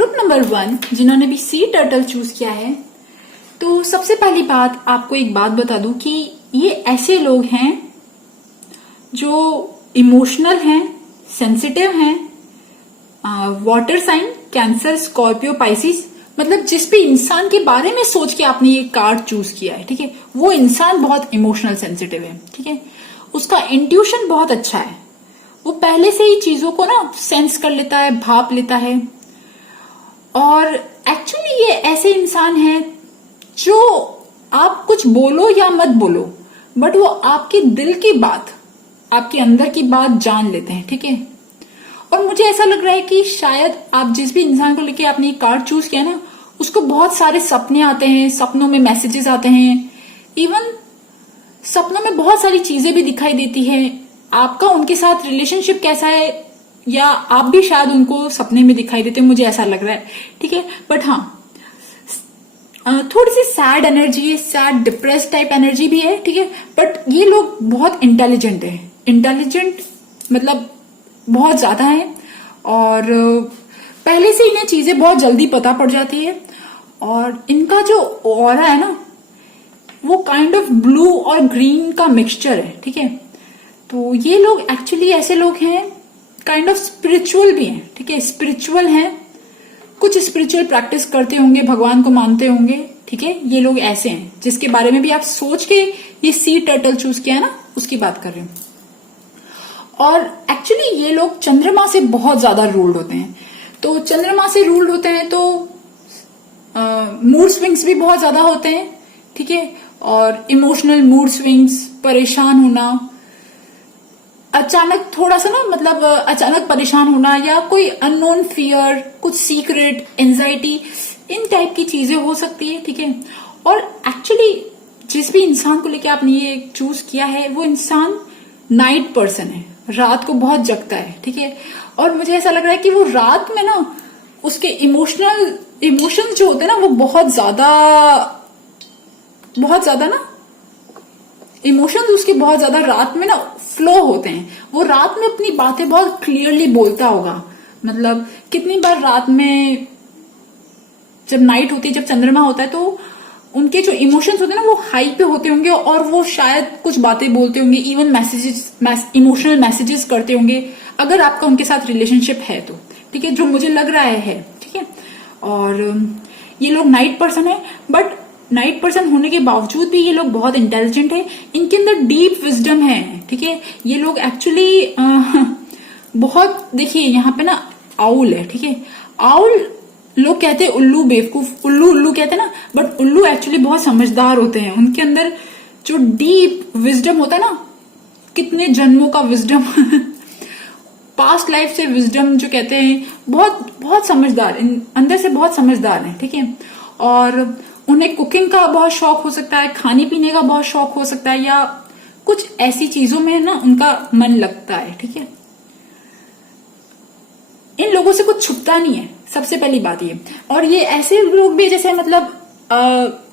Group number 1 जिन्होंने भी sea turtle choose किया है, तो सबसे पहली बात आपको एक बात बता दूं कि ये ऐसे लोग हैं जो इमोशनल हैं, सेंसिटिव हैं, water sign Cancer, Scorpio, Pisces, मतलब जिस भी इंसान के बारे में सोच के आपने ये कार्ड चूज किया है, ठीक है, वो इंसान बहुत इमोशनल सेंसिटिव है, ठीक है, उसका इंट्यूशन बहुत अच्छा है, वो पहले से ही चीजों को ना सेंस कर लेता है, भाप लेता है। और एक्चुअली ये ऐसे इंसान है जो आप कुछ बोलो या मत बोलो, बट वो आपके दिल की बात, आपके अंदर की बात जान लेते हैं, ठीक है। और मुझे ऐसा लग रहा है कि शायद आप जिस भी इंसान को लेके आपने ये कार्ड चूज किया ना, उसको बहुत सारे सपने आते हैं, सपनों में मैसेजेस आते हैं, इवन सपनों में बहुत सारी चीजें भी दिखाई देती है। आपका उनके साथ रिलेशनशिप कैसा है, या आप भी शायद उनको सपने में दिखाई देते हो, मुझे ऐसा लग रहा है, ठीक है। बट हाँ, थोड़ी सी सैड एनर्जी है, सैड डिप्रेस टाइप एनर्जी भी है, ठीक है। बट ये लोग बहुत इंटेलिजेंट है, इंटेलिजेंट मतलब बहुत ज्यादा है, और पहले से इन्हें चीजें बहुत जल्दी पता पड़ जाती है। और इनका जो ऑरा है ना, वो काइंड ऑफ ब्लू और ग्रीन का मिक्सचर है, ठीक है। तो ये लोग एक्चुअली ऐसे लोग हैं, काइंड ऑफ स्पिरिचुअल भी हैं, ठीक है, स्पिरिचुअल हैं, कुछ स्पिरिचुअल प्रैक्टिस करते होंगे, भगवान को मानते होंगे, ठीक है। ये लोग ऐसे हैं जिसके बारे में भी आप सोच के ये सी टर्टल चूज किया है ना, उसकी बात कर रहे हैं। और एक्चुअली ये लोग चंद्रमा से बहुत ज्यादा रूल्ड होते हैं, तो चंद्रमा से रूल्ड होते हैं तो मूड स्विंग्स भी बहुत ज्यादा होते हैं, ठीक है। और इमोशनल मूड स्विंग्स, परेशान होना, अचानक थोड़ा सा ना, मतलब अचानक परेशान होना, या कोई अननोन फियर, कुछ सीक्रेट, एंजाइटी, इन टाइप की चीजें हो सकती है, ठीक है। और एक्चुअली जिस भी इंसान को लेके आपने ये चूज किया है, वो इंसान नाइट पर्सन है, रात को बहुत जगता है, ठीक है। और मुझे ऐसा लग रहा है कि वो रात में ना उसके इमोशंस जो होते हैं ना, वो बहुत ज्यादा ना इमोशंस उसके बहुत ज्यादा रात में ना फ्लो होते हैं। वो रात में अपनी बातें बहुत क्लियरली बोलता होगा, मतलब कितनी बार रात में जब नाइट होती है, जब चंद्रमा होता है, तो उनके जो इमोशंस होते हैं ना, वो हाई पे होते होंगे, और वो शायद कुछ बातें बोलते होंगे, इवन इमोशनल मैसेजेस करते होंगे, अगर आपका उनके साथ रिलेशनशिप है तो, ठीक है, जो मुझे लग रहा है, ठीक है। और ये लोग नाइट पर्सन है, बट नाइट पर्सन होने के बावजूद भी ये लोग बहुत इंटेलिजेंट है, इनके अंदर डीप विजडम है, ठीक है। ये लोग एक्चुअली बहुत, देखिए यहाँ पे ना आउल है, ठीक है। आउल लोग कहते हैं उल्लू, बेवकूफ, उल्लू कहते हैं ना, बट उल्लू एक्चुअली बहुत समझदार होते हैं। उनके अंदर जो डीप विजडम होता है ना, कितने जन्मों का विजडम पास्ट लाइफ से विजडम जो कहते हैं, बहुत समझदार, अंदर से बहुत समझदार है, ठीक है। और उन्हें कुकिंग का बहुत शौक हो सकता है, खाने पीने का बहुत शौक हो सकता है, या कुछ ऐसी चीजों में ना उनका मन लगता है, ठीक है। इन लोगों से कुछ छुपता नहीं है, सबसे पहली बात ये। और ये ऐसे लोग भी, जैसे मतलब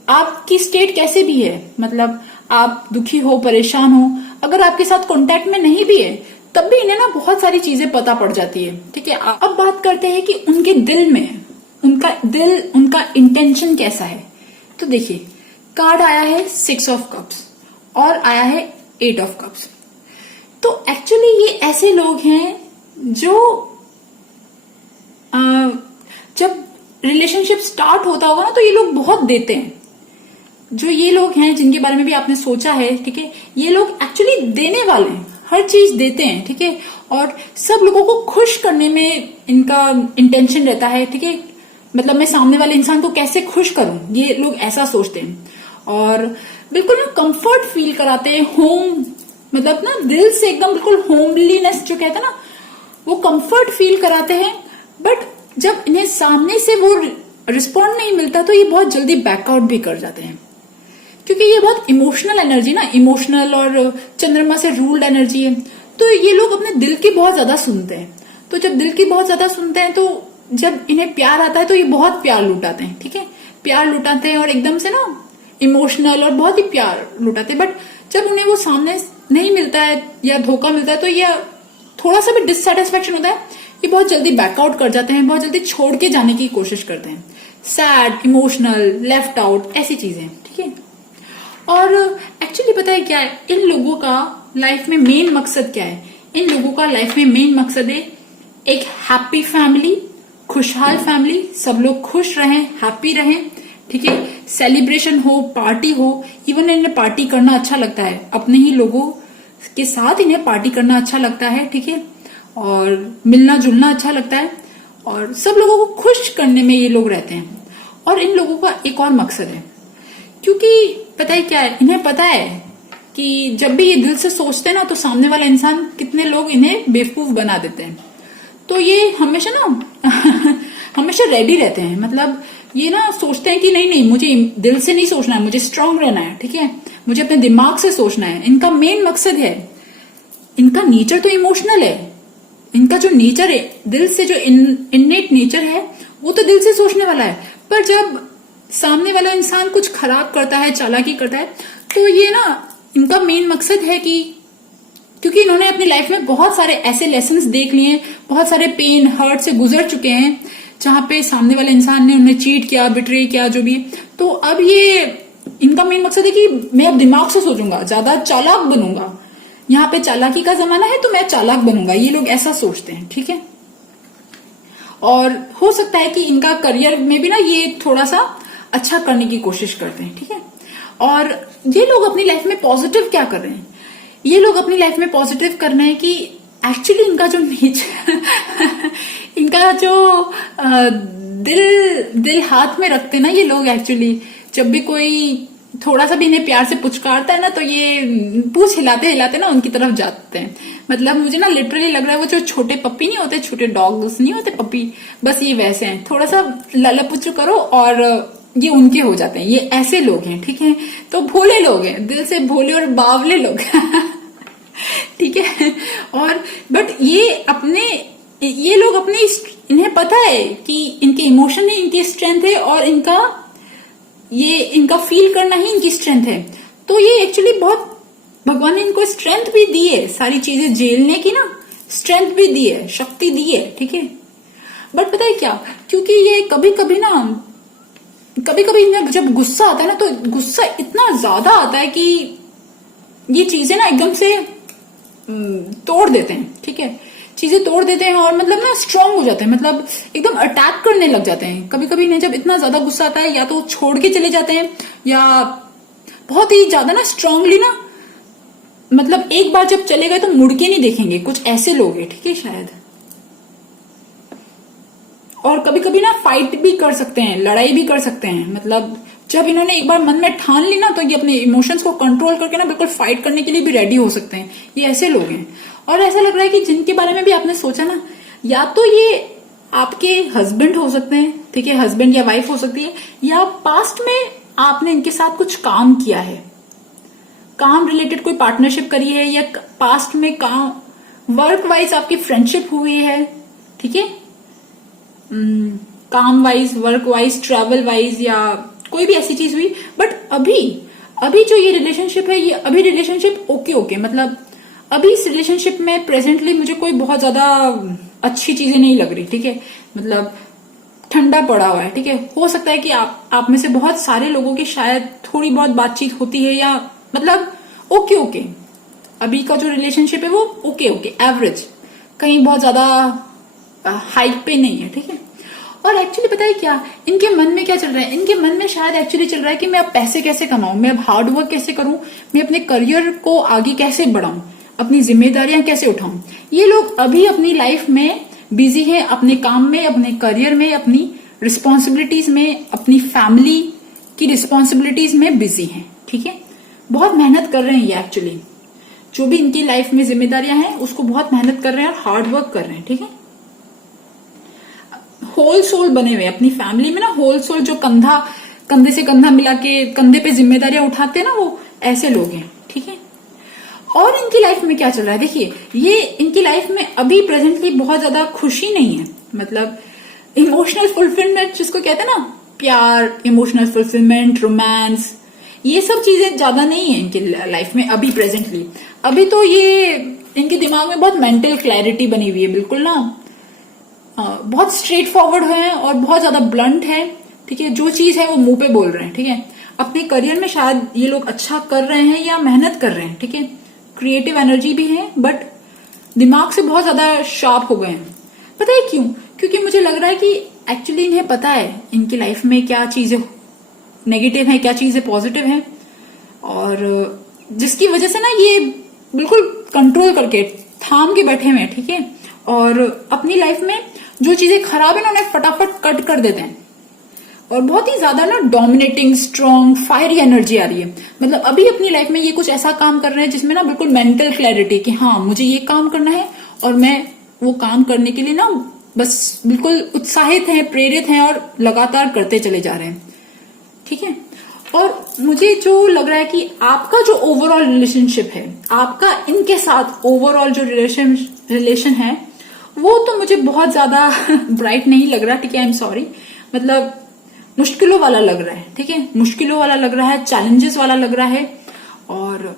आपकी स्टेट कैसे भी है, मतलब आप दुखी हो, परेशान हो, अगर आपके साथ कांटेक्ट में नहीं भी है, तब भी इन्हें ना बहुत सारी चीजें पता पड़ जाती है, ठीक है। अब बात करते हैं कि उनके दिल में, उनका इंटेंशन कैसा है। तो देखिए, कार्ड आया है 6 ऑफ कप्स और आया है 8 ऑफ कप्स। तो एक्चुअली ये ऐसे लोग हैं जो जब रिलेशनशिप स्टार्ट होता होगा ना, तो ये लोग बहुत देते हैं। जो ये लोग हैं जिनके बारे में भी आपने सोचा है, ठीक है, ये लोग एक्चुअली देने वाले हैं, हर चीज देते हैं, ठीक है। और सब लोगों को खुश करने में इनका इंटेंशन रहता है, ठीक है। मतलब मैं सामने वाले इंसान को कैसे खुश करूं, ये लोग ऐसा सोचते हैं। और बिल्कुल ना कंफर्ट फील कराते हैं, होम, मतलब ना दिल से एकदम बिल्कुल होमलीनेस जो कहते हैं ना, वो कंफर्ट फील कराते हैं। बट जब इन्हें सामने से वो रिस्पॉन्ड नहीं मिलता, तो ये बहुत जल्दी बैकआउट भी कर जाते हैं, क्योंकि ये बहुत इमोशनल एनर्जी ना, इमोशनल और चंद्रमा से रूल्ड एनर्जी है। तो ये लोग अपने दिल की बहुत ज्यादा सुनते हैं। तो जब दिल की बहुत ज्यादा सुनते हैं, तो जब इन्हें प्यार आता है, तो ये बहुत प्यार लुटाते हैं, ठीक है, प्यार लुटाते हैं, और एकदम से ना इमोशनल और बहुत ही प्यार लुटाते हैं। बट जब उन्हें वो सामने नहीं मिलता है या धोखा मिलता है, तो ये थोड़ा सा भी डिससेटिस्फेक्शन होता है ये बहुत जल्दी बैकआउट कर जाते हैं, बहुत जल्दी छोड़ के जाने की कोशिश करते हैं। सैड, इमोशनल, लेफ्ट आउट, ऐसी चीजें, ठीक है। और एक्चुअली पता है क्या है, इन लोगों का लाइफ में मेन मकसद क्या है? इन लोगों का लाइफ में मेन मकसद है एक हैप्पी फैमिली, खुशहाल फैमिली, सब लोग खुश रहें, हैप्पी रहें, ठीक है। सेलिब्रेशन हो, पार्टी हो, इवन इन्हें पार्टी करना अच्छा लगता है, अपने ही लोगों के साथ इन्हें पार्टी करना अच्छा लगता है, ठीक है। और मिलना जुलना अच्छा लगता है, और सब लोगों को खुश करने में ये लोग रहते हैं। और इन लोगों का एक और मकसद है, क्योंकि पता है क्या है, इन्हें पता है कि जब भी ये दिल से सोचते हैं ना, तो सामने वाला इंसान, कितने लोग इन्हें बेवकूफ बना देते हैं। तो ये हमेशा ना हमेशा रेडी रहते हैं, मतलब ये ना सोचते हैं कि नहीं नहीं, मुझे दिल से नहीं सोचना है, मुझे स्ट्रांग रहना है, ठीक है, मुझे अपने दिमाग से सोचना है। इनका मेन मकसद है, इनका नेचर तो इमोशनल है, इनका जो नेचर है, दिल से जो इननेट नेचर है, वो तो दिल से सोचने वाला है। पर जब सामने वाला इंसान कुछ खराब करता है, चालाकी करता है, तो ये ना इनका मेन मकसद है कि, क्योंकि इन्होंने अपनी लाइफ में बहुत सारे ऐसे लेसन्स देख लिए, बहुत सारे पेन, हर्ट से गुजर चुके हैं, जहां पे सामने वाले इंसान ने उन्हें चीट किया, बिट्रे किया, जो भी। तो अब ये इनका मेन मकसद है कि मैं अब दिमाग से सोचूंगा, ज्यादा चालाक बनूंगा, यहाँ पे चालाकी का जमाना है तो मैं चालाक बनूंगा, ये लोग ऐसा सोचते हैं, ठीक है। और हो सकता है कि इनका करियर में भी ना ये थोड़ा सा अच्छा करने की कोशिश करते हैं, ठीक है। और ये लोग अपनी लाइफ में पॉजिटिव क्या कर रहे हैं? ये लोग अपनी लाइफ में पॉजिटिव कर रहे हैं कि एक्चुअली इनका जो नेचर इनका जो दिल हाथ में रखते ना ये लोग, एक्चुअली जब भी कोई थोड़ा सा भी इन्हें प्यार से पुचकारता है ना, तो ये पूछ हिलाते हिलाते ना उनकी तरफ जाते हैं। मतलब मुझे ना लिटरली लग रहा है वो जो छोटे पप्पी नहीं होते, छोटे डॉग्स नहीं होते पप्पी, बस ये वैसे हैं। थोड़ा सा ललपुचू करो और ये उनके हो जाते हैं। ये ऐसे लोग हैं, ठीक है। तो भोले लोग हैं, दिल से भोले और बावले लोग ठीक है। और बट ये लोग अपने, इन्हें पता है कि इनके इमोशन है, इनकी स्ट्रेंथ है, और इनका फील करना ही इनकी स्ट्रेंथ है। तो ये एक्चुअली बहुत, भगवान ने इनको स्ट्रेंथ भी दी है, सारी चीजें झेलने की ना स्ट्रेंथ भी दी है, शक्ति दी है, ठीक है। बट पता है क्या, क्योंकि ये कभी कभी जब गुस्सा आता है ना, तो गुस्सा इतना ज्यादा आता है कि ये चीजें ना एकदम से तोड़ देते हैं, ठीक है, चीजें तोड़ देते हैं, और मतलब ना स्ट्रांग हो जाते हैं, मतलब एकदम अटैक करने लग जाते हैं। कभी कभी इन्हें जब इतना ज्यादा गुस्सा आता है, या तो छोड़ के चले जाते हैं, या बहुत ही ज्यादा ना स्ट्रांगली ना, मतलब एक बार जब चले गए तो मुड़ के नहीं देखेंगे, कुछ ऐसे लोग हैं, ठीक है, शायद। और कभी कभी ना फाइट भी कर सकते हैं, लड़ाई भी कर सकते हैं। मतलब जब इन्होंने एक बार मन में ठान ली ना, तो ये अपने इमोशंस को कंट्रोल करके ना बिल्कुल फाइट करने के लिए भी रेडी हो सकते हैं। ये ऐसे लोग हैं। और ऐसा लग रहा है कि जिनके बारे में भी आपने सोचा ना, या तो ये आपके हस्बैंड हो सकते हैं, ठीक है, हस्बैंड या वाइफ हो सकती है, या पास्ट में आपने इनके साथ कुछ काम किया है, काम रिलेटेड कोई पार्टनरशिप करी है, या पास्ट में काम वर्क वाइज आपकी फ्रेंडशिप हुई है, ठीक है, काम wise, work wise, travel wise, या कोई भी ऐसी चीज हुई। बट अभी जो ये रिलेशनशिप है, ये अभी रिलेशनशिप ओके, मतलब अभी इस रिलेशनशिप में प्रेजेंटली मुझे कोई बहुत ज्यादा अच्छी चीजें नहीं लग रही, ठीक है, मतलब ठंडा पड़ा हुआ है, ठीक है। हो सकता है कि आप में से बहुत सारे लोगों की शायद थोड़ी बहुत बातचीत होती है, या मतलब ओके अभी का जो रिलेशनशिप है वो ओके एवरेज, कहीं बहुत ज्यादा हाइट पे नहीं है, ठीक है। और एक्चुअली पता है क्या, इनके मन में क्या चल रहा है? इनके मन में शायद एक्चुअली चल रहा है कि मैं अब पैसे कैसे कमाऊं, मैं अब हार्ड वर्क कैसे करूं, मैं अपने करियर को आगे कैसे बढ़ाऊं, अपनी जिम्मेदारियां कैसे उठाऊं। ये लोग अभी अपनी लाइफ में बिजी हैं, अपने काम में, अपने करियर में, अपनी रिस्पॉन्सिबिलिटीज में, अपनी फैमिली की रिस्पॉन्सिबिलिटीज में बिजी हैं, ठीक है। बहुत मेहनत कर रहे हैं ये एक्चुअली, जो भी इनकी लाइफ में जिम्मेदारियां हैं उसको बहुत मेहनत कर रहे हैं और हार्ड वर्क कर रहे हैं, ठीक है। होल सोल बने हुए अपनी फैमिली में ना, होल सोल, जो कंधे से कंधा मिला के कंधे पे जिम्मेदारियां उठाते हैं ना, वो ऐसे लोग हैं, ठीक है। और इनकी लाइफ में क्या चल रहा है देखिए, ये इनकी लाइफ में अभी प्रेजेंटली बहुत ज्यादा खुशी नहीं है, मतलब इमोशनल फुलफिलमेंट जिसको कहते हैं ना, प्यार, इमोशनल फुलफिलमेंट, रोमांस, ये सब चीजें ज्यादा नहीं है इनकी लाइफ में अभी प्रेजेंटली। अभी तो ये इनके दिमाग में बहुत मेंटल क्लैरिटी बनी हुई है, बिल्कुल ना बहुत स्ट्रेट फॉरवर्ड है और बहुत ज्यादा ब्लंट है, ठीक है। जो चीज है वो मुंह पे बोल रहे हैं, ठीक है। अपने करियर में शायद ये लोग अच्छा कर रहे हैं या मेहनत कर रहे हैं, ठीक है। क्रिएटिव एनर्जी भी है, बट दिमाग से बहुत ज्यादा शार्प हो गए हैं। पता है क्यों? क्योंकि मुझे लग रहा है कि एक्चुअली इन्हें पता है इनकी लाइफ में क्या चीजें नेगेटिव है, क्या चीजें पॉजिटिव है, और जिसकी वजह से ना ये बिल्कुल कंट्रोल करके थाम के बैठे हुए हैं, ठीक है। और अपनी लाइफ में जो चीजें खराब है ना उन्हें फटाफट कट कर देते हैं, और बहुत ही ज्यादा ना डोमिनेटिंग, स्ट्रॉन्ग, फायरी एनर्जी आ रही है। मतलब अभी अपनी लाइफ में ये कुछ ऐसा काम कर रहे हैं जिसमें ना बिल्कुल मेंटल क्लैरिटी कि हाँ मुझे ये काम करना है, और मैं वो काम करने के लिए ना बस बिल्कुल उत्साहित हैं, प्रेरित हैं और लगातार करते चले जा रहे हैं, ठीक है। और मुझे जो लग रहा है कि आपका जो ओवरऑल रिलेशनशिप है, आपका इनके साथ ओवरऑल जो रिलेशन है, वो तो मुझे बहुत ज्यादा ब्राइट नहीं लग रहा, ठीक है। आई एम सॉरी, मतलब मुश्किलों वाला लग रहा है, ठीक है। मुश्किलों वाला लग रहा है, चैलेंजेस वाला लग रहा है, और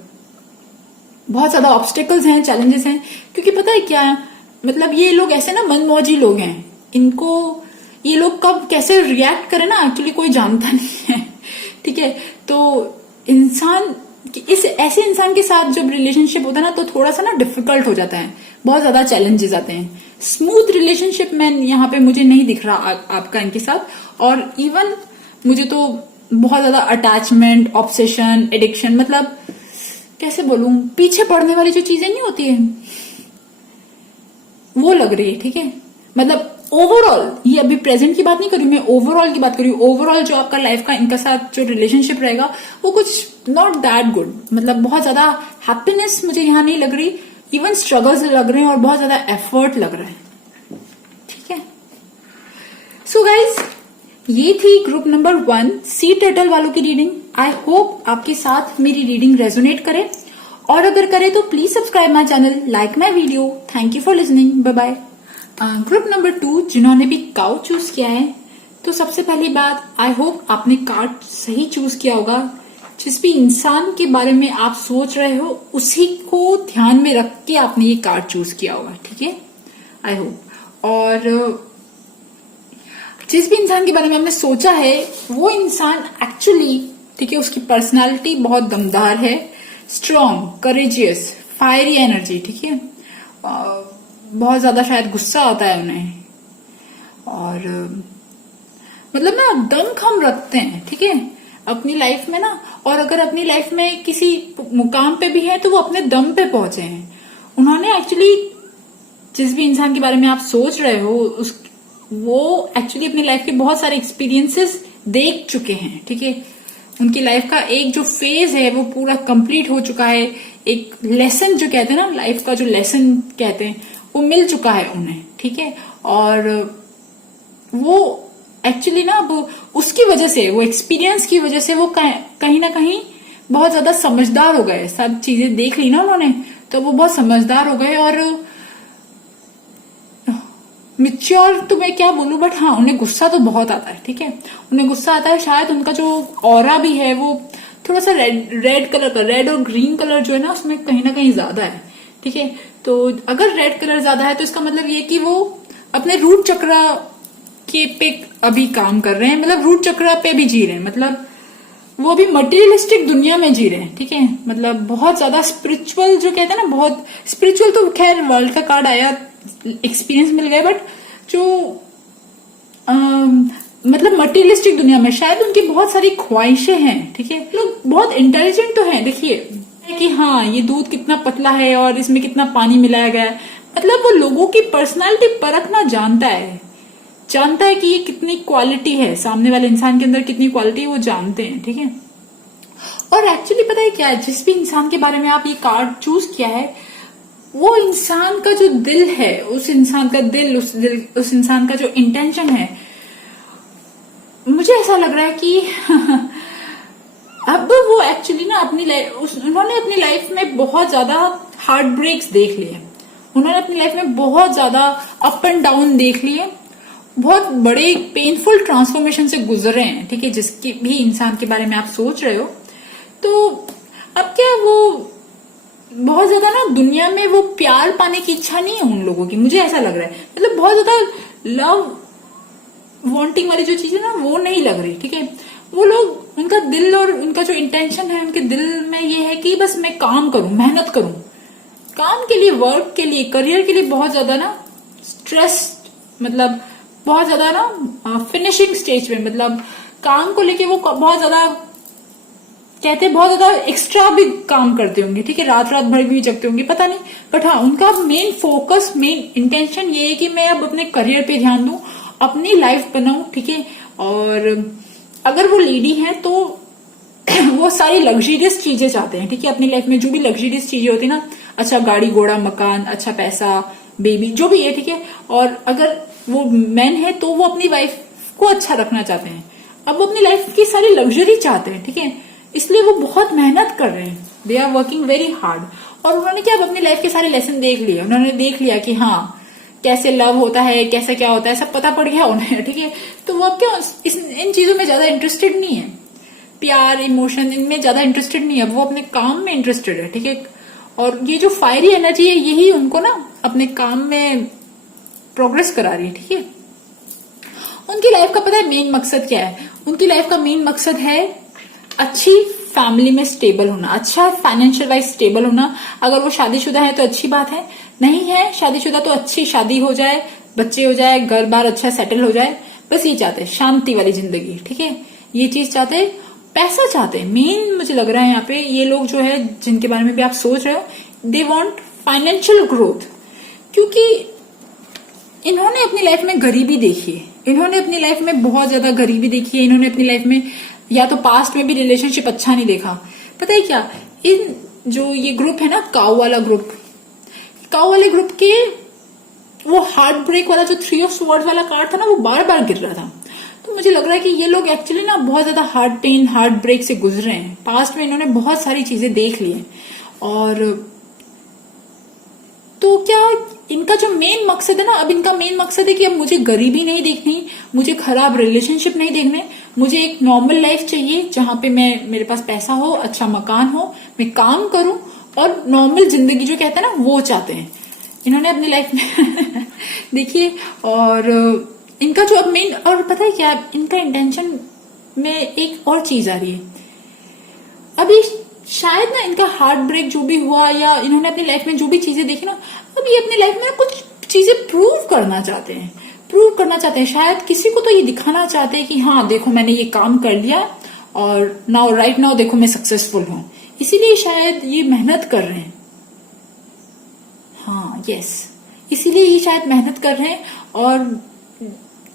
बहुत ज्यादा ऑब्स्टेकल्स हैं, चैलेंजेस हैं। क्योंकि पता है क्या है, मतलब ये लोग ऐसे ना मनमौजी लोग हैं, इनको ये लोग कब कैसे रिएक्ट करे ना एक्चुअली कोई जानता नहीं है, ठीक है। तो इंसान इस ऐसे इंसान के साथ जब रिलेशनशिप होता है ना तो थोड़ा सा ना डिफिकल्ट हो जाता है, बहुत ज्यादा चैलेंजेस आते हैं। स्मूथ रिलेशनशिप में यहाँ पे मुझे नहीं दिख रहा आपका इनके साथ। और इवन मुझे तो बहुत ज्यादा अटैचमेंट, ऑब्सेशन, एडिक्शन, मतलब कैसे बोलूं, पीछे पड़ने वाली जो चीजें नहीं होती है वो लग रही है, ठीक है। मतलब ओवरऑल, ये अभी प्रेजेंट की बात नहीं करूं मैं, ओवरऑल की बात करूं। ओवरऑल जो आपका लाइफ का इनका साथ जो रिलेशनशिप रहेगा वो कुछ नॉट दैट गुड, मतलब बहुत ज्यादा हैप्पीनेस मुझे यहाँ नहीं लग रही, इवन स्ट्रगल्स लग रहे हैं और बहुत ज्यादा एफर्ट लग रहा है, ठीक है। सो गाइज, ये थी ग्रुप नंबर 1 सी टर्टल वालों की रीडिंग। आई होप आपके साथ मेरी रीडिंग रेजोनेट करे, और अगर करे तो please subscribe my channel, like my video. Thank you for listening, bye bye. Group number 2 जिन्होंने भी काउ चूज किया है, तो सबसे पहली बात, आई होप आपने कार्ड सही चूज किया होगा। जिस भी इंसान के बारे में आप सोच रहे हो उसी को ध्यान में रख के आपने ये कार्ड चूज किया होगा, ठीक है, आई होप। और जिस भी इंसान के बारे में आपने सोचा है वो इंसान एक्चुअली, ठीक है, उसकी पर्सनालिटी बहुत दमदार है, स्ट्रॉन्ग, करेजियस, फायरी एनर्जी, ठीक है। बहुत ज्यादा शायद गुस्सा आता है उन्हें, और मतलब ना दमखम रखते हैं, ठीक है, अपनी लाइफ में ना। और अगर अपनी लाइफ में किसी मुकाम पे भी है तो वो अपने दम पे पहुंचे हैं। उन्होंने एक्चुअली, जिस भी इंसान के बारे में आप सोच रहे हो वो एक्चुअली अपनी लाइफ के बहुत सारे एक्सपीरियंसेस देख चुके हैं, ठीक है। उनकी लाइफ का एक जो फेज है वो पूरा कंप्लीट हो चुका है। एक लेसन जो कहते हैं ना, लाइफ का जो लेसन कहते हैं, वो मिल चुका है उन्हें, ठीक है। और वो एक्चुअली ना अब उसकी वजह से, वो एक्सपीरियंस की वजह से वो कहीं ना कहीं बहुत ज्यादा समझदार हो गए। सब चीजें देख ली ना उन्होंने, तो वो बहुत समझदार हो गए और मिच्योर तो मैं क्या बोलूं, बट हाँ उन्हें गुस्सा तो बहुत आता है, ठीक है। उन्हें गुस्सा आता है, शायद उनका जो ऑरा भी है वो थोड़ा सा रेड कलर का, रेड और ग्रीन कलर जो है ना उसमें कहीं ना कहीं ज्यादा है, ठीक है। तो अगर रेड कलर ज्यादा है तो इसका मतलब ये कि वो अपने रूट चक्र के पे अभी काम कर रहे हैं, मतलब रूट चक्र पे भी जी रहे हैं, मतलब वो अभी मटेरियलिस्टिक दुनिया में जी रहे हैं, ठीक है। मतलब बहुत ज्यादा स्पिरिचुअल जो कहते हैं ना, बहुत स्पिरिचुअल, तो खैर वर्ल्ड का कार्ड आया, एक्सपीरियंस मिल गया, बट जो मतलब मटेरियलिस्टिक दुनिया में शायद उनकी बहुत सारी ख्वाहिशें हैं, ठीक है। लोग बहुत इंटेलिजेंट तो हैं, देखिए कि हाँ ये दूध कितना पतला है और इसमें कितना पानी मिलाया गया है, मतलब वो लोगों की पर्सनालिटी परखना जानता है कि ये कितनी क्वालिटी है, सामने वाले इंसान के अंदर कितनी क्वालिटी है वो जानते हैं, ठीक है। और एक्चुअली पता है क्या है, जिस भी इंसान के बारे में आप ये कार्ड चूज किया है, वो इंसान का जो दिल है, उस इंसान का दिल, उस इंसान का जो इंटेंशन है, मुझे ऐसा लग रहा है कि अब वो एक्चुअली ना उन्होंने अपनी लाइफ में बहुत ज्यादा हार्ट ब्रेक्स देख लिए, उन्होंने अपनी लाइफ में बहुत ज्यादा अप एंड डाउन देख लिए, बहुत बड़े पेनफुल ट्रांसफॉर्मेशन से गुजरे हैं, ठीक है। जिसके भी इंसान के बारे में आप सोच रहे हो, तो अब क्या वो बहुत ज्यादा ना दुनिया में वो प्यार पाने की इच्छा नहीं है उन लोगों की, मुझे ऐसा लग रहा है। मतलब बहुत ज्यादा लव वांटिंग वाली जो चीज है ना वो नहीं लग रही, ठीक है। वो लोग, उनका दिल और उनका जो इंटेंशन है उनके दिल में ये है कि बस मैं काम करूं, मेहनत करूं, काम के लिए, वर्क के लिए, करियर के लिए बहुत ज्यादा ना स्ट्रेस, मतलब बहुत ज्यादा ना फिनिशिंग स्टेज पे, मतलब काम को लेके वो बहुत ज्यादा कहते हैं, बहुत ज्यादा एक्स्ट्रा भी काम करते होंगे, ठीक है, रात रात भर भी जगते होंगे, पता नहीं। बट हाँ, उनका मेन फोकस, मेन इंटेंशन ये है कि मैं अब अपने करियर पे ध्यान दूं, अपनी लाइफ बनाऊं, ठीक है। और अगर वो लेडी है तो वो सारी लग्जरियस चीजें चाहते हैं, ठीक है, अपनी लाइफ में जो भी लग्जरियस चीजें होती है ना, अच्छा गाड़ी घोड़ा मकान, अच्छा पैसा, बेबी, जो भी है, ठीक है। और अगर वो मैन है तो वो अपनी वाइफ को अच्छा रखना चाहते हैं, अब वो अपनी लाइफ की सारी लग्जरी चाहते हैं, ठीक है। इसलिए वो बहुत मेहनत कर रहे हैं, they are working very hard. और उन्होंने क्या, अपनी लाइफ के सारे लेसन देख लिए, उन्होंने देख लिया कि हाँ कैसे लव होता है, कैसे क्या होता है, सब पता पड़ गया उन्हें, ठीक है। तो वो अब क्या इन चीजों में ज्यादा इंटरेस्टेड नहीं है, प्यार, इमोशन, इनमें ज्यादा इंटरेस्टेड नहीं है, वो अपने काम में इंटरेस्टेड है, ठीक है। और ये जो फायरी एनर्जी है यही उनको ना अपने काम में प्रोग्रेस करा रही है, ठीक है। उनकी लाइफ का पता है मेन मकसद क्या है? उनकी लाइफ का मेन मकसद है अच्छी फैमिली में स्टेबल होना, अच्छा फाइनेंशियल वाइज स्टेबल होना। अगर वो शादीशुदा है तो अच्छी बात है, नहीं है शादीशुदा तो अच्छी शादी हो जाए, बच्चे हो जाए, घर बार अच्छा सेटल हो जाए, बस ये चाहते हैं, शांति वाली जिंदगी, ठीक है। ये चीज चाहते हैं, पैसा चाहते हैं मेन। मुझे लग रहा है यहाँ पे ये लोग जो है, जिनके बारे में भी आप सोच रहे हो, दे वॉन्ट फाइनेंशियल ग्रोथ, क्योंकि इन्होंने अपनी लाइफ में गरीबी देखी है, इन्होंने अपनी लाइफ में बहुत ज्यादा गरीबी देखी है, इन्होंने अपनी लाइफ में या तो पास्ट में भी रिलेशनशिप अच्छा नहीं देखा। पता है क्या, इन जो ये ग्रुप है ना, काऊ वाला ग्रुप, काऊ वाले ग्रुप के वो हार्ट ब्रेक वाला जो 3 ऑफ स्वॉर्ड्स वाला कार्ड था ना, वो बार बार गिर रहा था। तो मुझे लग रहा है कि ये लोग एक्चुअली ना बहुत ज्यादा हार्ट पेन, हार्ट ब्रेक से गुजरे हैं, पास्ट में इन्होंने बहुत सारी चीजें देख ली हैं। और तो क्या इनका जो मेन मकसद है ना, अब इनका मेन मकसद है कि अब मुझे गरीबी नहीं देखनी, मुझे खराब रिलेशनशिप नहीं देखने, मुझे एक नॉर्मल लाइफ चाहिए जहां पे मेरे पास पैसा हो, अच्छा मकान हो, मैं काम करूं और नॉर्मल जिंदगी जो कहते हैं ना वो चाहते हैं इन्होंने अपनी लाइफ में देखिए। और इनका जो अब मेन, और पता है क्या, इनका इंटेंशन में एक और चीज आ रही है। अभी शायद ना इनका हार्ट ब्रेक जो भी हुआ, या इन्होंने अपनी लाइफ में जो भी चीजें देखी ना, अब ये अपनी लाइफ में कुछ चीजें प्रूव करना चाहते हैं, प्रूव करना चाहते हैं। शायद किसी को तो ये दिखाना चाहते हैं कि हाँ देखो मैंने ये काम कर लिया और नाउ राइट नाउ देखो मैं सक्सेसफुल हूं, इसीलिए शायद ये मेहनत कर रहे हैं। हाँ यस, इसीलिए ये शायद मेहनत कर रहे हैं। और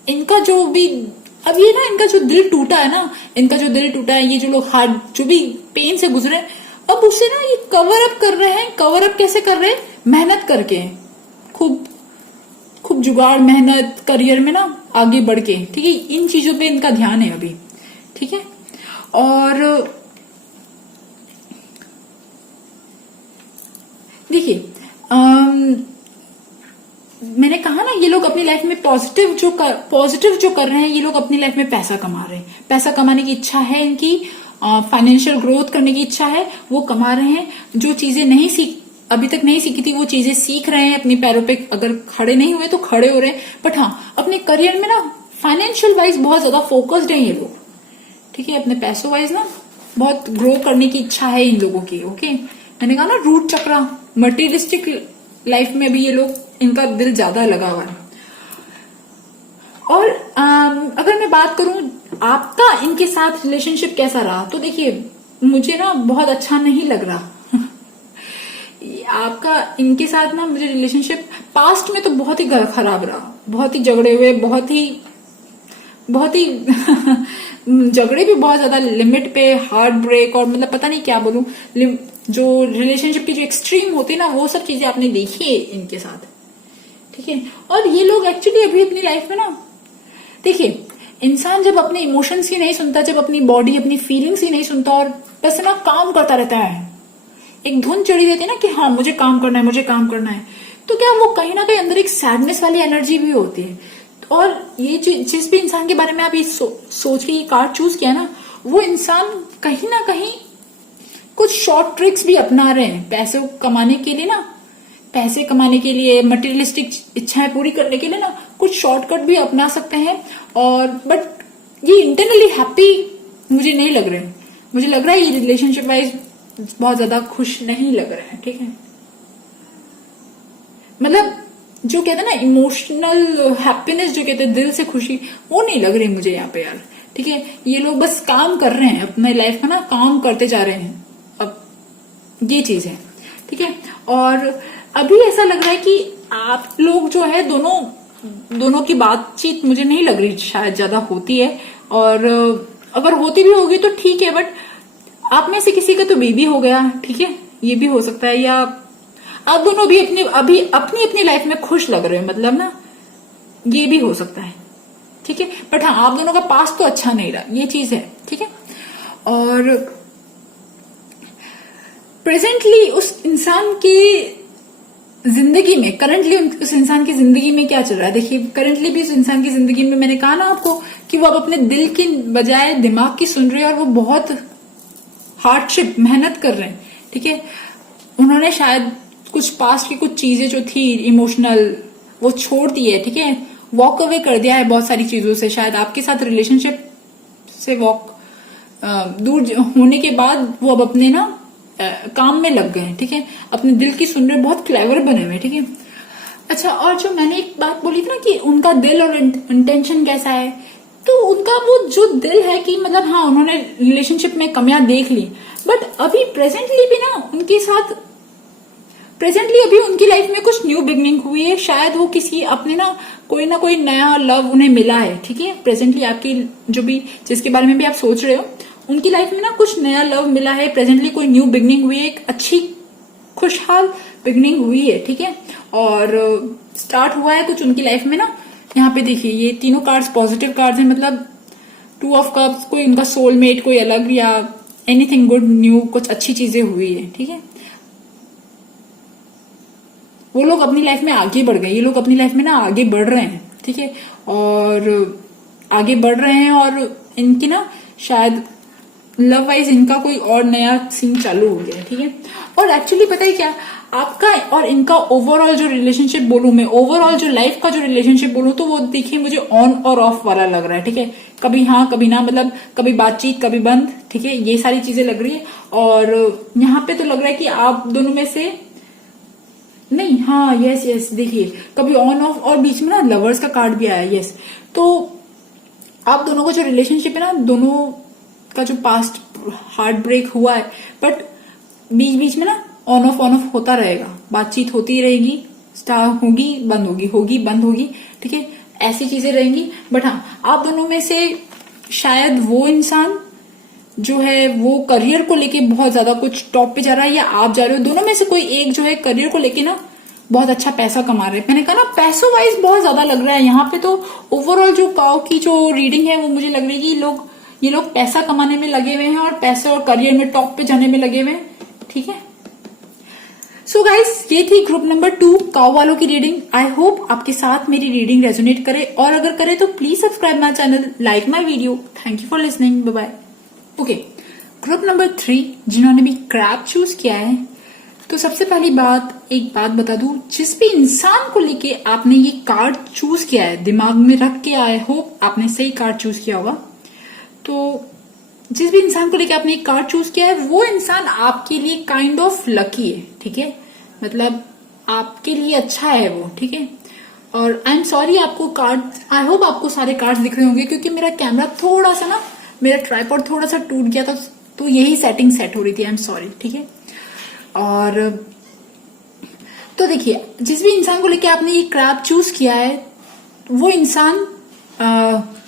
इनका जो भी अब ये ना, इनका जो दिल टूटा है ना, इनका जो दिल टूटा है, ये जो लोग हार्ट जो भी पेन से गुजरे, अब उसे ना ये कवर अप कर रहे हैं। कवर अप कैसे कर रहे हैं? मेहनत करके, खूब खूब जुगाड़, मेहनत, करियर में ना आगे बढ़ के, ठीक है। इन चीजों पे इनका ध्यान है अभी, ठीक है। और देखिए मैंने कहा ना, ये लोग अपनी लाइफ में पॉजिटिव जो कर रहे हैं, ये लोग अपनी लाइफ में पैसा कमा रहे हैं, पैसा कमाने की इच्छा है इनकी, फाइनेंशियल ग्रोथ करने की इच्छा है, वो कमा रहे हैं। जो चीजें अभी तक नहीं सीखी थी वो चीजें सीख रहे हैं, अपने पैरों पे अगर खड़े नहीं हुए तो खड़े हो रहे हैं। बट हाँ, अपने करियर में ना फाइनेंशियल वाइज बहुत ज्यादा फोकस्ड है ये लोग, ठीक है। अपने पैसों वाइज ना बहुत ग्रो करने की इच्छा है इन लोगों की, ओके। मैंने कहा ना, रूट चक्रा, मटेरियलिस्टिक लाइफ में भी ये लोग, इनका दिल ज्यादा लगा हुआ है। और अगर मैं बात करूं आपका इनके साथ रिलेशनशिप कैसा रहा, तो देखिए मुझे ना बहुत अच्छा नहीं लग रहा आपका इनके साथ ना, मुझे रिलेशनशिप पास्ट में तो बहुत ही खराब रहा, बहुत ही झगड़े हुए, बहुत ही झगड़े भी बहुत ज्यादा लिमिट पे, हार्ट ब्रेक, और मतलब पता नहीं क्या बोलूं, जो रिलेशनशिप की जो एक्सट्रीम होती है ना, वो सब चीजें आपने देखी है इनके साथ, ठीक है। और ये लोग एक्चुअली अभी अपनी लाइफ में ना, देखिए इंसान जब अपने इमोशंस ही नहीं सुनता, जब अपनी बॉडी, अपनी फीलिंग्स ही नहीं सुनता, और बस ना काम करता रहता है, एक धुन चढ़ी रहती है ना कि हाँ मुझे काम करना है, मुझे काम करना है, तो क्या वो कहीं ना कहीं अंदर एक सैडनेस वाली एनर्जी भी होती है। और ये जिस भी इंसान के बारे में आप ये सोच के ये कार्ड चूज किया ना, वो इंसान कहीं ना कहीं कुछ शॉर्ट ट्रिक्स भी अपना रहे हैं पैसे कमाने के लिए ना, पैसे कमाने के लिए, मटेरियलिस्टिक इच्छाएं पूरी करने के लिए ना कुछ शॉर्टकट भी अपना सकते हैं, और बट ये इंटरनली हैप्पी मुझे नहीं लग रहे हैं। मुझे लग रहा है ये रिलेशनशिप वाइज बहुत ज्यादा खुश नहीं लग रहे हैं, ठीक है। मतलब जो कहते हैं ना इमोशनल हैप्पीनेस, जो कहते हैं दिल से खुशी, वो नहीं लग रही मुझे यहाँ पे यार, ठीक है। ये लोग बस काम कर रहे हैं अपने लाइफ में ना, काम करते जा रहे हैं, अब ये चीज है, ठीक है। और अभी ऐसा लग रहा है कि आप लोग जो है दोनों की बातचीत मुझे नहीं लग रही शायद ज्यादा होती है, और अगर होती भी होगी तो ठीक है, बट आप में से किसी का तो बेबी हो गया, ठीक है, ये भी हो सकता है, या आप दोनों भी अपनी लाइफ में खुश लग रहे हो, मतलब ना ये भी हो सकता है, ठीक है। बट हाँ, आप दोनों का पास तो अच्छा नहीं रहा, ये चीज है, ठीक है। और प्रेजेंटली उस इंसान की जिंदगी में, करंटली उस इंसान की जिंदगी में क्या चल रहा है, देखिए करंटली भी उस इंसान की जिंदगी में, मैंने कहा ना आपको कि वो अब अपने दिल की बजाय दिमाग की सुन रहे हैं, और वो बहुत हार्डशिप मेहनत कर रहे हैं, ठीक है। उन्होंने शायद कुछ पास्ट की कुछ चीजें जो थी इमोशनल, वो छोड़ दी है, ठीक है, वॉक अवे कर दिया है बहुत सारी चीजों से। शायद आपके साथ रिलेशनशिप से दूर होने के बाद वो अब अपने ना काम में लग गए हैं, ठीक है, अपने दिल की सुन रहे, बहुत क्लेवर बने हुए, ठीक है। अच्छा, और जो मैंने एक बात बोली थी ना कि उनका दिल और इंटेंशन कैसा है, तो उनका वो जो दिल है कि मतलब हाँ, उन्होंने रिलेशनशिप में कमियां देख ली, बट अभी प्रेजेंटली भी ना उनके साथ, प्रेजेंटली अभी उनकी लाइफ में कुछ न्यू बिगनिंग हुई है। शायद वो किसी अपने ना कोई नया लव उन्हें मिला है, ठीक है। प्रेजेंटली आपकी जो भी, जिसके बारे में भी आप सोच रहे हो, उनकी लाइफ में ना कुछ नया लव मिला है, प्रेजेंटली कोई न्यू बिगनिंग हुई है, एक अच्छी खुशहाल बिगनिंग हुई है, ठीक है। और स्टार्ट हुआ है कुछ उनकी लाइफ में ना। यहाँ पे देखिए ये तीनों कार्ड्स पॉजिटिव कार्ड्स हैं, मतलब 2 ऑफ कप्स, कोई उनका सोलमेट, कोई अलग, या एनीथिंग गुड न्यू, कुछ अच्छी चीजें हुई है, ठीक है। वो लोग अपनी लाइफ में आगे बढ़ गए, ये लोग अपनी लाइफ में ना आगे बढ़ रहे हैं, ठीक है, और आगे बढ़ रहे हैं, और इनकी ना शायद लव वाइज इनका कोई और नया सीन चालू हो गया है, ठीक है। और एक्चुअली पता है क्या, आपका और इनका ओवरऑल जो रिलेशनशिप बोलूं मैं, ओवरऑल जो लाइफ का जो रिलेशनशिप बोलूं, तो वो देखिए मुझे ऑन और ऑफ वाला लग रहा है, ठीक है। कभी हाँ कभी ना, मतलब कभी बातचीत कभी बंद, ठीक है, ये सारी चीजें लग रही है। और यहाँ पे तो लग रहा है कि आप दोनों में से नहीं, हाँ यस देखिए, कभी ऑन ऑफ, और बीच में ना लवर्स का कार्ड भी आया, यस। तो आप दोनों का जो रिलेशनशिप है ना, दोनों का जो पास्ट हार्ट ब्रेक हुआ है, बट बीच बीच में ना ऑन ऑफ होता रहेगा, बातचीत होती रहेगी, स्टार्ट होगी बंद होगी बंद होगी, ठीक है, ऐसी चीजें रहेंगी। बट हाँ, आप दोनों में से शायद वो इंसान जो है वो करियर को लेके बहुत ज्यादा कुछ टॉप पे जा रहा है, या आप जा रहे हो, दोनों में से कोई एक जो है करियर को लेके ना बहुत अच्छा पैसा कमा रहे हैं। मैंने कहा ना पैसों वाइज बहुत ज्यादा लग रहा है यहाँ पे। तो ओवरऑल जो काउ की जो रीडिंग है वो मुझे लग रही है कि ये लोग पैसा कमाने में लगे हुए हैं, और पैसे और करियर में टॉप पे जाने में लगे हुए हैं, ठीक है। सो गाइस, ये थी ग्रुप नंबर 2 काउ वालों की रीडिंग। आई होप आपके साथ मेरी रीडिंग रेजोनेट करे, और अगर करे तो please subscribe my channel, like my video. Thank you for listening, bye bye. Okay, group number 3 जिन्होंने भी क्रैप चूज किया है, तो सबसे पहली एक बात बता दूं, जिस भी इंसान को लेके आपने ये कार्ड चूज किया है, दिमाग में रख के, आई होप आपने सही कार्ड चूज किया होगा। तो जिस भी इंसान को लेके आपने एक कार्ड चूज किया है, वो इंसान आपके लिए काइंड ऑफ लकी है, ठीक है, मतलब आपके लिए अच्छा है वो, ठीक है। और आई एम सॉरी, आपको कार्ड, आई होप आपको सारे कार्ड दिख रहे होंगे, क्योंकि मेरा कैमरा थोड़ा सा ना, मेरा ट्राइपॉड थोड़ा सा टूट गया था, तो यही सेटिंग सेट हो रही थी, आई एम सॉरी, ठीक है। और तो देखिए, जिस भी इंसान को लेके आपने ये क्रैप चूज किया है, वो इंसान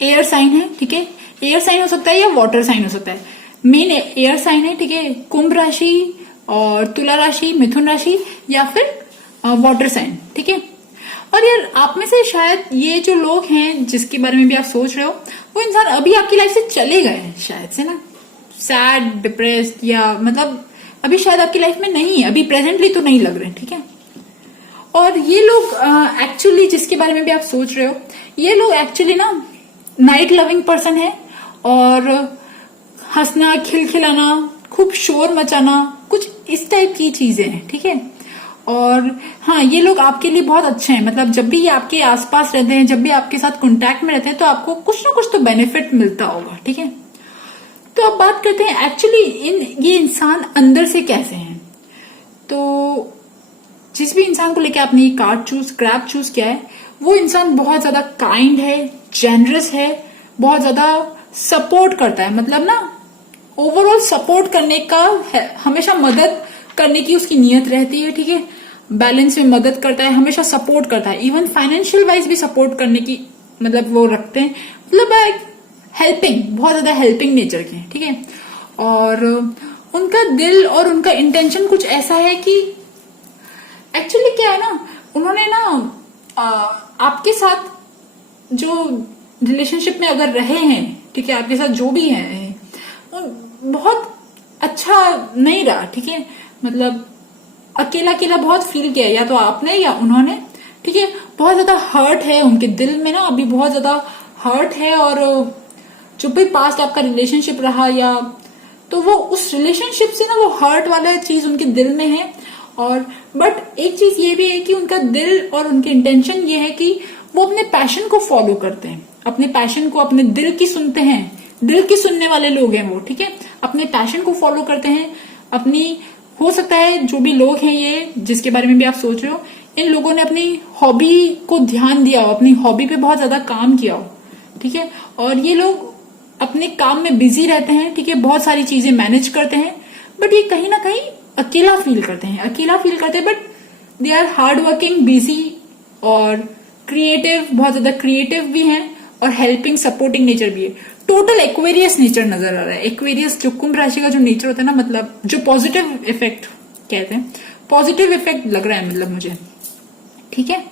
एयर साइन है, ठीक है, एयर साइन हो सकता है या वाटर साइन हो सकता है, मेन एयर साइन है, ठीक है, कुंभ राशि और तुला राशि, मिथुन राशि, या फिर वाटर साइन, ठीक है। और यार, आप में से शायद ये जो लोग हैं जिसके बारे में भी आप सोच रहे हो, वो इंसान अभी आपकी लाइफ से चले गए हैं शायद से ना, सैड, डिप्रेस्ड, या मतलब अभी शायद आपकी लाइफ में नहीं है, अभी प्रेजेंटली तो नहीं लग रहे, ठीक है। और ये लोग एक्चुअली जिसके बारे में भी आप सोच रहे हो, ये लोग एक्चुअली ना नाइट लविंग पर्सन है, और हंसना, खिलखिलाना, खूब शोर मचाना, कुछ इस टाइप की चीजें हैं, ठीक है। और हाँ, ये लोग आपके लिए बहुत अच्छे हैं, मतलब जब भी ये आपके आसपास रहते हैं, जब भी आपके साथ कांटेक्ट में रहते हैं, तो आपको कुछ ना कुछ तो बेनिफिट मिलता होगा, ठीक है। तो अब बात करते हैं एक्चुअली ये इंसान अंदर से कैसे हैं। तो जिस भी इंसान को लेकर आपने ये क्रैप चूज किया है, वो इंसान बहुत ज्यादा काइंड है, जेनरस है, बहुत ज्यादा सपोर्ट करता है, मतलब ना ओवरऑल सपोर्ट करने का हमेशा मदद करने की उसकी नियत रहती है, ठीक है। बैलेंस में मदद करता है, हमेशा सपोर्ट करता है, इवन फाइनेंशियल वाइज भी सपोर्ट करने की मतलब वो रखते हैं, मतलब हेल्पिंग, बहुत ज्यादा हेल्पिंग नेचर के, ठीक है। और उनका दिल और उनका इंटेंशन कुछ ऐसा है कि एक्चुअली क्या है ना, उन्होंने ना आपके साथ जो रिलेशनशिप में अगर रहे हैं, ठीक है, आपके साथ जो भी है बहुत अच्छा नहीं रहा, ठीक है। मतलब अकेला अकेला बहुत फील किया, या तो आपने या उन्होंने, ठीक है। बहुत ज्यादा हर्ट है उनके दिल में ना, अभी बहुत ज्यादा हर्ट है। और जो भी पास्ट आपका रिलेशनशिप रहा, या तो वो उस रिलेशनशिप से ना वो हर्ट वाला चीज उनके दिल में है। और बट एक चीज ये भी है कि उनका दिल और उनके इंटेंशन ये है कि वो अपने पैशन को फॉलो करते हैं, अपने पैशन को, अपने दिल की सुनते हैं, दिल की सुनने वाले लोग हैं वो, ठीक है। अपने पैशन को फॉलो करते हैं, अपनी, हो सकता है जो भी लोग हैं ये जिसके बारे में भी आप सोच रहे हो, इन लोगों ने अपनी हॉबी को ध्यान दिया हो, अपनी हॉबी पे बहुत ज्यादा काम किया हो, ठीक है। और ये लोग अपने काम में बिजी रहते हैं, ठीक है, बहुत सारी चीजें मैनेज करते हैं, बट ये कहीं ना कहीं अकेला फील करते हैं, but they are hard working, busy और क्रिएटिव, बहुत ज्यादा क्रिएटिव भी हैं, और हेल्पिंग सपोर्टिंग नेचर भी है। टोटल एक्वेरियस नेचर नजर आ रहा है। एक्वेरियस जो कुंभ राशि का जो नेचर होता है ना, मतलब जो पॉजिटिव इफेक्ट कहते हैं, पॉजिटिव इफेक्ट लग रहा है मतलब मुझे, ठीक है।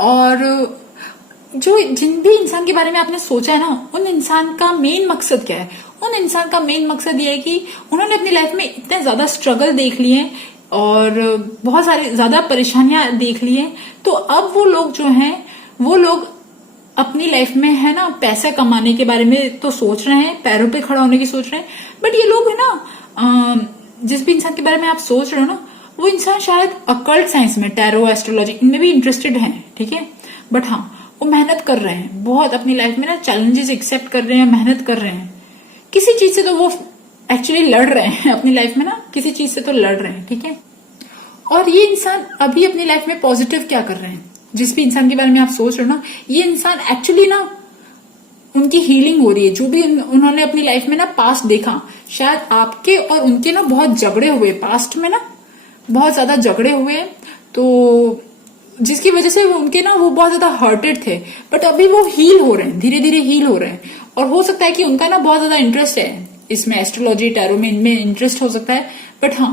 और जो जिन भी इंसान के बारे में आपने सोचा है ना, उन इंसान का मेन मकसद क्या है? उन इंसान का मेन मकसद ये है कि उन्होंने अपनी लाइफ में इतने ज्यादा स्ट्रगल देख लिए और बहुत सारी ज्यादा परेशानियां देख ली हैं, तो अब वो लोग जो हैं, वो लोग अपनी लाइफ में है ना पैसा कमाने के बारे में तो सोच रहे हैं, पैरों पे खड़ा होने की सोच रहे हैं, बट ये लोग है ना, जिस भी इंसान के बारे में आप सोच रहे हो ना, वो इंसान शायद अकल्ट साइंस में, टैरो, एस्ट्रोलॉजी, इनमें भी इंटरेस्टेड हैं, ठीक है। बट हाँ, वो मेहनत कर रहे हैं बहुत अपनी लाइफ में ना, चैलेंजेस एक्सेप्ट कर रहे हैं, मेहनत कर रहे हैं, किसी चीज से तो वो एक्चुअली लड़ रहे हैं अपनी लाइफ में ना, किसी चीज से तो लड़ रहे हैं, ठीक है। और ये इंसान अभी अपनी लाइफ में पॉजिटिव क्या कर रहे हैं? जिस भी इंसान के बारे में आप सोच रहे हो ना, ये इंसान एक्चुअली ना, उनकी हीलिंग हो रही है। जो भी उन्होंने अपनी लाइफ में ना पास्ट देखा, शायद आपके और उनके ना बहुत झगड़े हुए, पास्ट में ना बहुत ज्यादा झगड़े हुए, तो जिसकी वजह से उनके ना वो बहुत ज्यादा हर्टेड थे, बट अभी वो हील हो रहे हैं, धीरे धीरे हील हो रहे हैं। और हो सकता है कि उनका ना बहुत ज्यादा इंटरेस्ट है इसमें, एस्ट्रोलॉजी, टैरो में, इनमें इंटरेस्ट हो सकता है। बट हाँ,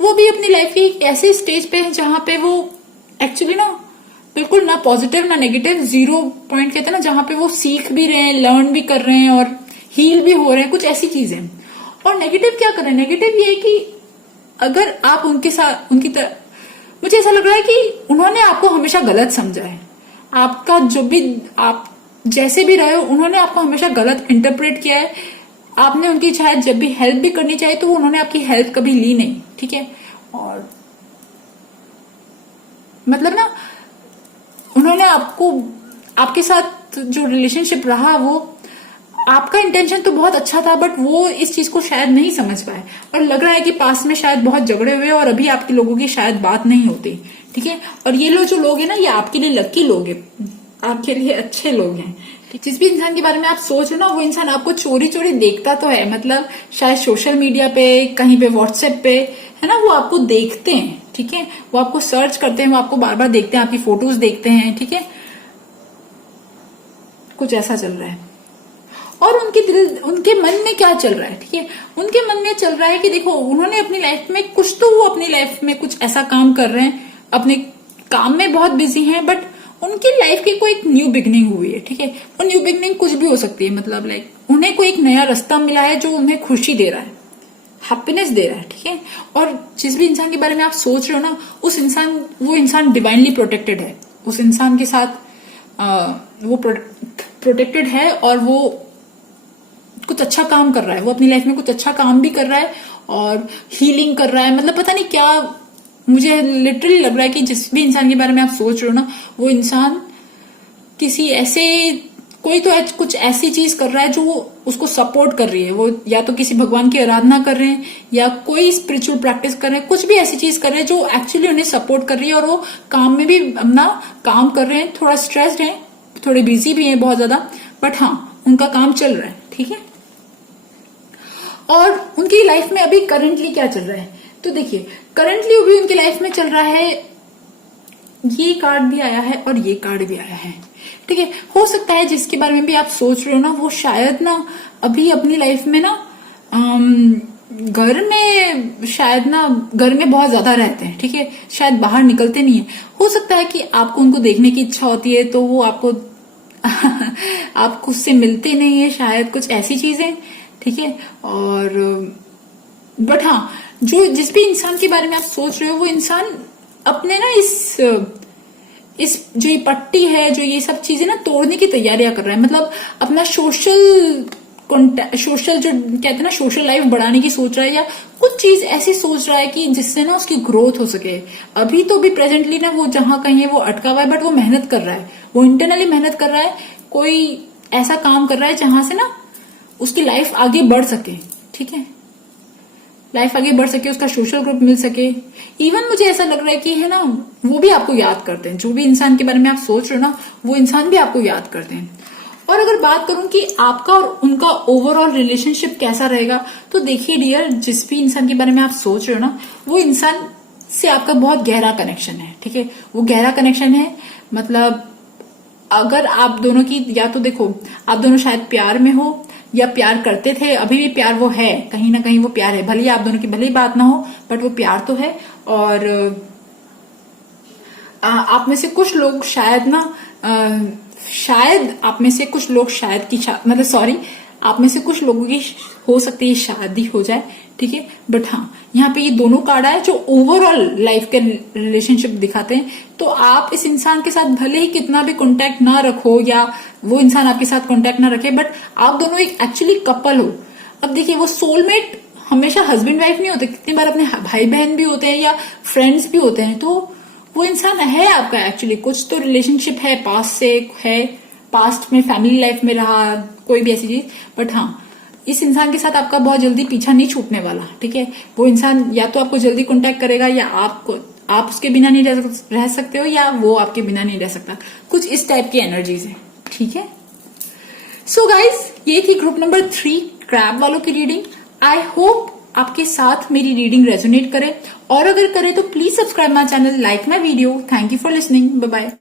वो भी अपनी लाइफ की एक ऐसे स्टेज पे है जहां पे वो एक्चुअली ना बिल्कुल ना पॉजिटिव ना नेगेटिव, 0 पॉइंट कहते हैं ना, जहां पे वो सीख भी रहे हैं, लर्न भी कर रहे हैं और हील भी हो रहे हैं, कुछ ऐसी चीजें। और नेगेटिव क्या कर रहे हैं? नेगेटिव ये है कि अगर आप उनके साथ, उनकी तरह, मुझे ऐसा लग रहा है कि उन्होंने आपको हमेशा गलत समझा है। आपका जो भी, आप जैसे भी रहे हो, उन्होंने आपको हमेशा गलत इंटरप्रेट किया है। आपने उनकी शायद जब भी हेल्प भी करनी चाहिए तो उन्होंने आपकी हेल्प कभी ली नहीं, ठीक है। और मतलब ना, उन्होंने आपको, आपके साथ जो रिलेशनशिप रहा, वो आपका इंटेंशन तो बहुत अच्छा था, बट वो इस चीज को शायद नहीं समझ पाए, और लग रहा है कि पास में शायद बहुत झगड़े हुए और अभी आपके लोगों की शायद बात नहीं होती, ठीक है। और ये लोग जो लोग हैं ना, ये आपके लिए लकी लोग हैं, आपके लिए अच्छे लोग हैं। जिस भी इंसान के बारे में आप सोच रहे हो ना, वो इंसान आपको चोरी चोरी देखता तो है, मतलब शायद सोशल मीडिया पे, कहीं पे व्हाट्सएप पे, है ना, वो आपको देखते हैं, ठीक है। वो आपको सर्च करते हैं, वो आपको बार बार देखते हैं, आपकी फोटोज देखते हैं, ठीक है। कुछ ऐसा चल रहा है। और उनके मन में क्या चल रहा है, ठीक है। उनके मन में चल रहा है कि देखो, उन्होंने अपनी लाइफ में कुछ तो, वो अपनी लाइफ में कुछ ऐसा काम कर रहे हैं, अपने काम में बहुत बिजी हैं, बट उनकी लाइफ की कोई एक न्यू बिगनिंग हुई है, ठीक है। वो न्यू बिगनिंग कुछ भी हो सकती है, मतलब लाइक उन्हें कोई एक नया रास्ता मिला है जो उन्हें खुशी दे रहा है, हैप्पीनेस दे रहा है, ठीक है। और जिस भी इंसान के बारे में आप सोच रहे हो ना, वो इंसान डिवाइनली प्रोटेक्टेड है, उस इंसान के साथ वो प्रोटेक्टेड है, और वो कुछ अच्छा काम कर रहा है, वो अपनी लाइफ में कुछ अच्छा काम भी कर रहा है और हीलिंग कर रहा है, मतलब पता नहीं क्या मुझे लिटरली लग रहा है कि जिस भी इंसान के बारे में आप सोच रहे हो ना, वो इंसान किसी ऐसे कोई तो कुछ ऐसी चीज कर रहा है जो उसको सपोर्ट कर रही है। वो या तो किसी भगवान की आराधना कर रहे हैं या कोई स्पिरिचुअल प्रैक्टिस कर रहे हैं, कुछ भी ऐसी चीज कर रहे हैं जो एक्चुअली उन्हें सपोर्ट कर रही है, और वो काम में भी अपना काम कर रहे हैं। थोड़ा स्ट्रेस्ड है, थोड़े बिजी भी हैं बहुत ज्यादा, बट हाँ उनका काम चल रहा है, ठीक है। और उनकी लाइफ में अभी करंटली क्या चल रहा है, तो देखिए करंटली अभी उनकी लाइफ में चल रहा है, ये कार्ड भी आया है और ये कार्ड भी आया है, ठीक है। हो सकता है जिसके बारे में भी आप सोच रहे हो ना, वो शायद ना अभी अपनी लाइफ में ना घर में, शायद ना घर में बहुत ज्यादा रहते हैं, ठीक है, शायद बाहर निकलते नहीं है। हो सकता है कि आपको उनको देखने की इच्छा होती है तो वो आपको आपको उससे मिलते नहीं है, शायद कुछ ऐसी चीजें, ठीक है। और बट हाँ, जो जिस भी इंसान के बारे में आप सोच रहे हो, वो इंसान अपने ना इस जो ये पट्टी है, जो ये सब चीजें ना तोड़ने की तैयारियां कर रहा है। मतलब अपना सोशल जो कहते हैं ना, सोशल लाइफ बढ़ाने की सोच रहा है, या कुछ चीज ऐसी सोच रहा है कि जिससे ना उसकी ग्रोथ हो सके। अभी तो भी प्रेजेंटली ना वो जहां कहीं है वो अटका हुआ है, बट वो मेहनत कर रहा है, वो इंटरनली मेहनत कर रहा है, कोई ऐसा काम कर रहा है जहां से ना उसकी लाइफ आगे बढ़ सके, ठीक है, लाइफ आगे बढ़ सके, उसका सोशल ग्रुप मिल सके। इवन मुझे ऐसा लग रहा है कि है ना, वो भी आपको याद करते हैं, जो भी इंसान के बारे में आप सोच रहे हो ना, वो इंसान भी आपको याद करते हैं। और अगर बात करूं कि आपका और उनका ओवरऑल रिलेशनशिप कैसा रहेगा, तो देखिए डियर, जिस भी इंसान के बारे में आप सोच रहे हो ना, वो इंसान से आपका बहुत गहरा कनेक्शन है, ठीक है, वो गहरा कनेक्शन है। मतलब अगर आप दोनों की, या तो देखो आप दोनों शायद प्यार में हो या प्यार करते थे, अभी भी प्यार वो है, कहीं ना कहीं वो प्यार है, भले ही आप दोनों की भले ही बात ना हो, बट वो प्यार तो है। और आप में से कुछ लोग शायद ना शायद आप में से कुछ लोग शायद की मतलब सॉरी, आप में से कुछ लोगों की हो सकती है शादी हो जाए, ठीक है। बट हाँ, यहाँ पे ये दोनों कार्ड आए जो ओवरऑल लाइफ के रिलेशनशिप दिखाते हैं। तो आप इस इंसान के साथ भले ही कितना भी कांटेक्ट ना रखो, या वो इंसान आपके साथ कांटेक्ट ना रखे, बट आप दोनों एक एक्चुअली कपल हो। अब देखिए, वो सोलमेट हमेशा हस्बैंड वाइफ नहीं होते, कितनी बार अपने भाई बहन भी होते हैं या फ्रेंड्स भी होते हैं। तो वो इंसान है आपका एक्चुअली, कुछ तो रिलेशनशिप है, पास्ट से है, पास्ट में फैमिली लाइफ में रहा, कोई भी ऐसी चीज। बट हाँ, इस इंसान के साथ आपका बहुत जल्दी पीछा नहीं छूटने वाला, ठीक है। वो इंसान या तो आपको जल्दी कांटेक्ट करेगा, या आप उसके बिना नहीं रह सकते हो, या वो आपके बिना नहीं रह सकता। कुछ इस टाइप की एनर्जीज है, ठीक है। सो गाइज, ये थी ग्रुप नंबर 3 क्रैब वालों की रीडिंग। आई होप आपके साथ मेरी रीडिंग रेजोनेट करे, और अगर करे तो please subscribe my channel, like my video. Thank you for listening, bye bye.